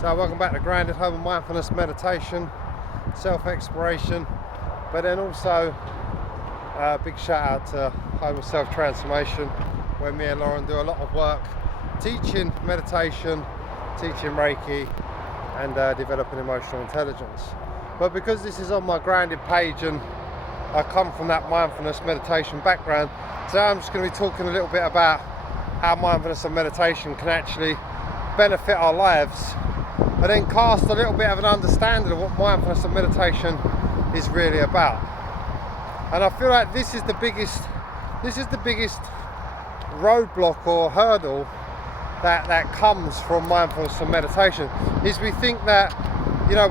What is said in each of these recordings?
So welcome back to Grounded Home of Mindfulness Meditation, self-exploration, but then also a big shout out to Home of Self-Transformation, where me and Lauren do a lot of work teaching meditation, teaching Reiki and developing emotional intelligence. But because this is on my Grounded page and I come from that mindfulness meditation background, today I'm just going to be talking a little bit about how mindfulness and meditation can actually benefit our lives, and then cast a little bit of an understanding of what mindfulness and meditation is really about. And I feel like this is the biggest roadblock or hurdle that comes from mindfulness and meditation, is we think that,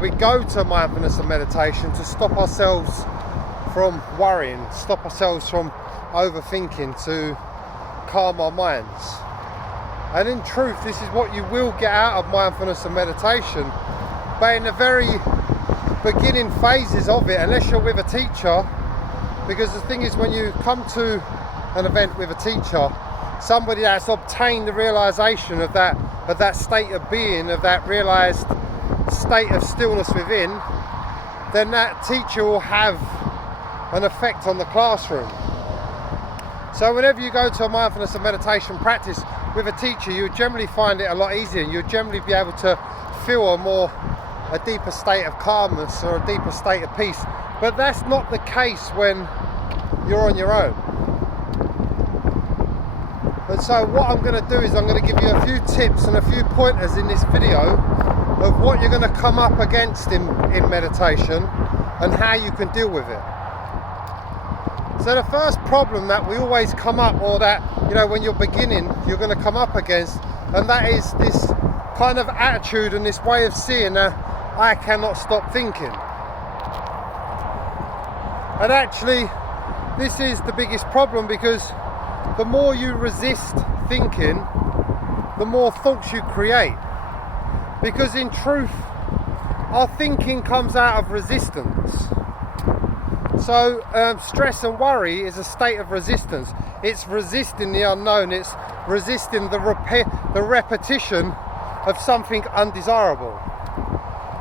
we go to mindfulness and meditation to stop ourselves from worrying, stop ourselves from overthinking, to calm our minds. And in truth, this is what you will get out of mindfulness and meditation. But in the very beginning phases of it, unless you're with a teacher, because the thing is, when you come to an event with a teacher, somebody that's obtained the realization of that state of being, of that realized state of stillness within, then that teacher will have an effect on the classroom. So whenever you go to a mindfulness and meditation practice with a teacher, you generally find it a lot easier. You'll generally be able to feel a deeper state of calmness or a deeper state of peace. But that's not the case when you're on your own. And so what I'm going to do is I'm going to give you a few tips and a few pointers in this video of what you're going to come up against in meditation and how you can deal with it. So the first problem that we always come up, or that, when you're beginning, you're going to come up against, and that is this kind of attitude and this way of seeing that I cannot stop thinking. And actually, this is the biggest problem, because the more you resist thinking, the more thoughts you create. Because in truth, our thinking comes out of resistance. So stress and worry is a state of resistance. It's resisting the unknown. It's resisting the repetition of something undesirable.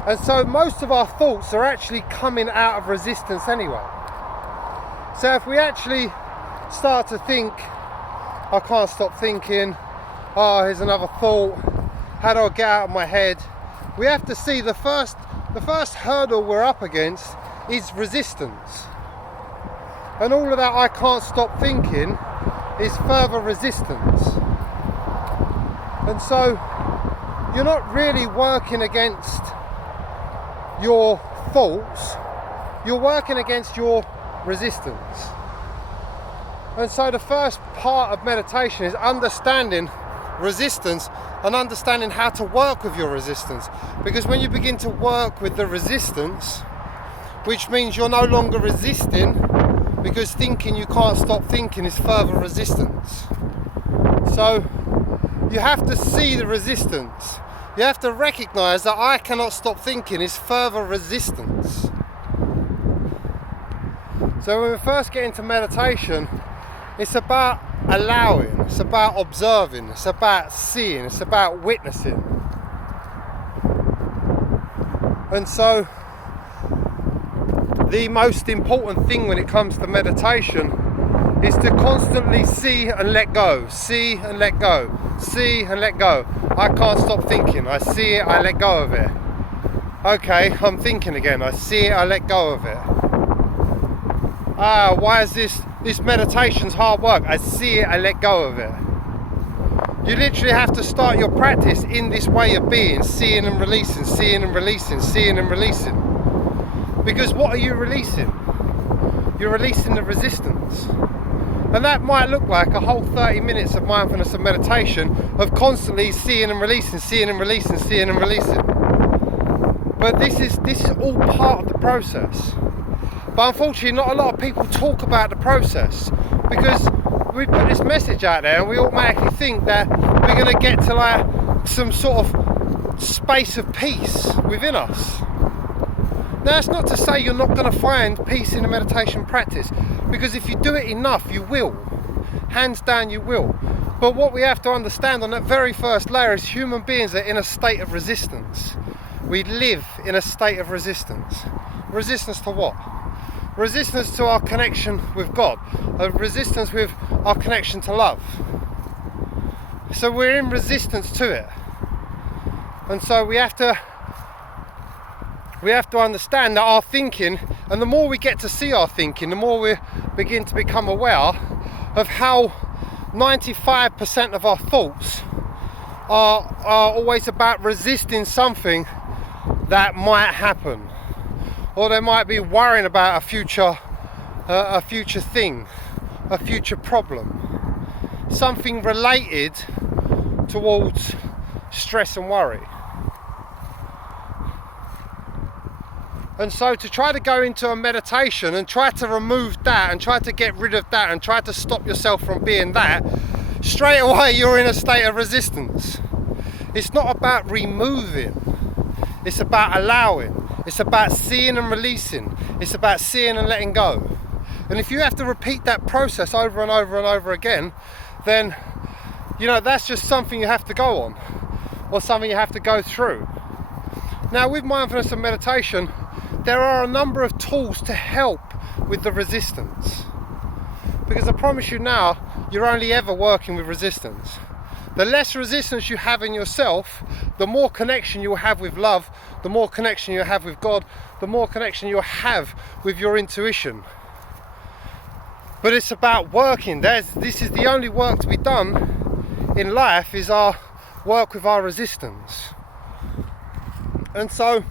And so most of our thoughts are actually coming out of resistance anyway. So if we actually start to think, I can't stop thinking, here's another thought, how do I get out of my head? We have to see the first hurdle we're up against is resistance. And all of that I can't stop thinking is further resistance. And so you're not really working against your thoughts, you're working against your resistance. And so the first part of meditation is understanding resistance and understanding how to work with your resistance. Because when you begin to work with the resistance, which means you're no longer resisting, because thinking you can't stop thinking is further resistance. So you have to see the resistance. You have to recognize that I cannot stop thinking is further resistance. So when we first get into meditation, it's about allowing, it's about observing, it's about seeing, it's about witnessing. And so the most important thing when it comes to meditation is to constantly see and let go, see and let go, see and let go. I can't stop thinking. I see it, I let go of it. Okay, I'm thinking again. I see it, I let go of it. Why is this meditation's hard work? I see it, I let go of it. You literally have to start your practice in this way of being, seeing and releasing, seeing and releasing, seeing and releasing. Because what are you releasing? You're releasing the resistance. And that might look like a whole 30 minutes of mindfulness and meditation of constantly seeing and releasing, seeing and releasing, seeing and releasing. But this is all part of the process. But unfortunately, not a lot of people talk about the process, because we put this message out there and we automatically think that we're going to get to like some sort of space of peace within us. Now, that's not to say you're not going to find peace in a meditation practice, because if you do it enough, you will. Hands down, you will. But what we have to understand on that very first layer is human beings are in a state of resistance. We live in a state of resistance. Resistance to what? Resistance to our connection with God. A resistance with our connection to love. So we're in resistance to it. And so we have to understand that our thinking, and the more we get to see our thinking, the more we begin to become aware of how 95% of our thoughts are always about resisting something that might happen, or they might be worrying about a future thing, a future problem, something related towards stress and worry. And so to try to go into a meditation and try to remove that and try to get rid of that and try to stop yourself from being that, straight away you're in a state of resistance. It's not about removing, it's about allowing, it's about seeing and releasing, it's about seeing and letting go. And if you have to repeat that process over and over and over again, then that's just something you have to go on, or something you have to go through. Now with mindfulness and meditation, there are a number of tools to help with the resistance. Because I promise you now, you're only ever working with resistance. The less resistance you have in yourself, the more connection you'll have with love, the more connection you have with God, the more connection you'll have with your intuition. But it's about working. This is the only work to be done in life, is our work with our resistance. And so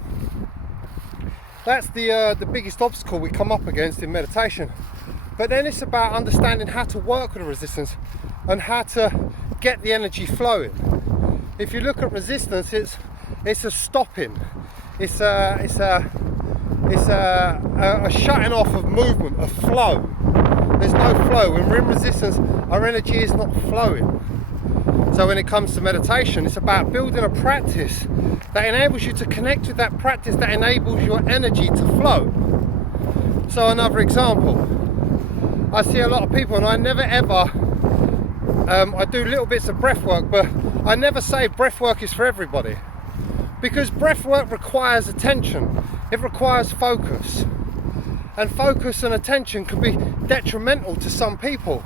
that's the biggest obstacle we come up against in meditation. But then it's about understanding how to work with the resistance and how to get the energy flowing. If you look at resistance, it's a stopping. It's a shutting off of movement, of flow. There's no flow. When we're in resistance, our energy is not flowing. So when it comes to meditation, it's about building a practice that enables you to connect with that practice, that enables your energy to flow. So another example, I see a lot of people, and I never ever, I do little bits of breath work, but I never say breath work is for everybody. Because breath work requires attention, it requires focus. And focus and attention can be detrimental to some people.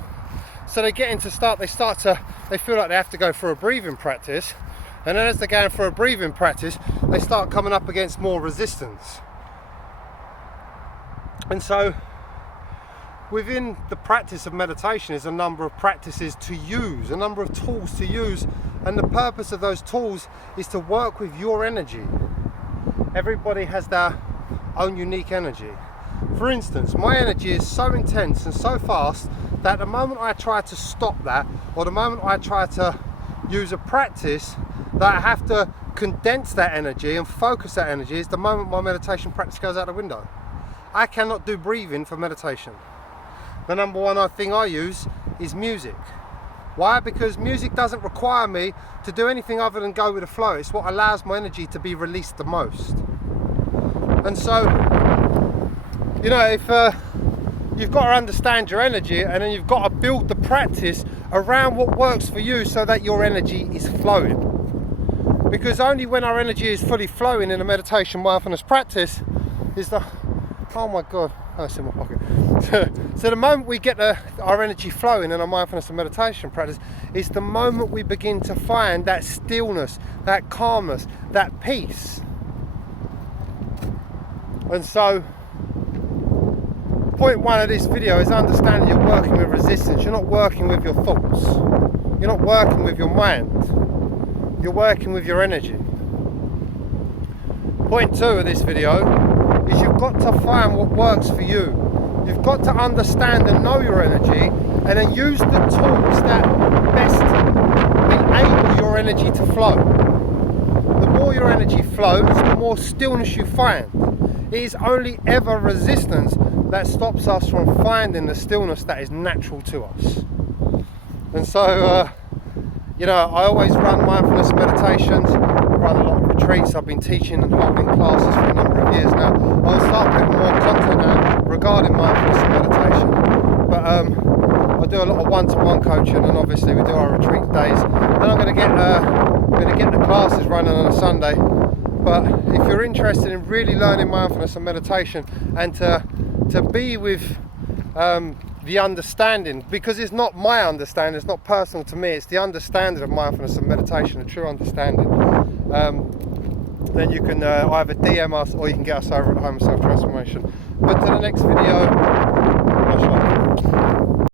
So they feel like they have to go for a breathing practice, and then as they're going for a breathing practice, they start coming up against more resistance. And so within the practice of meditation is a number of practices to use, a number of tools to use, and the purpose of those tools is to work with your energy. Everybody has their own unique energy. For instance, my energy is so intense and so fast that the moment I try to stop that, or the moment I try to use a practice, that I have to condense that energy and focus that energy, is the moment my meditation practice goes out the window. I cannot do breathing for meditation. The number one thing I use is music. Why? Because music doesn't require me to do anything other than go with the flow. It's what allows my energy to be released the most. And so, if you've got to understand your energy, and then you've got to build the practice around what works for you so that your energy is flowing. Because only when our energy is fully flowing in a meditation mindfulness practice is oh my god, it's in my pocket. So the moment we get our energy flowing in our mindfulness and meditation practice is the moment we begin to find that stillness, that calmness, that peace. And so point one of this video is understanding you're working with resistance. You're not working with your thoughts. You're not working with your mind. You're working with your energy. Point two of this video is you've got to find what works for you. You've got to understand and know your energy, and then use the tools that best enable your energy to flow. The more your energy flows, the more stillness you find. It is only ever resistance that stops us from finding the stillness that is natural to us. And so, I always run mindfulness meditations, run a lot of retreats. I've been teaching and holding classes for a number of years now. I'll start putting more content out regarding mindfulness and meditation. But I do a lot of one-to-one coaching, and obviously we do our retreat days. And I'm going to get the classes running on a Sunday. But if you're interested in really learning mindfulness and meditation, and to be with the understanding, because it's not my understanding, it's not personal to me, it's the understanding of mindfulness and meditation, a true understanding, then you can either DM us or you can get us over at Home Self Transformation. But to the next video, much love.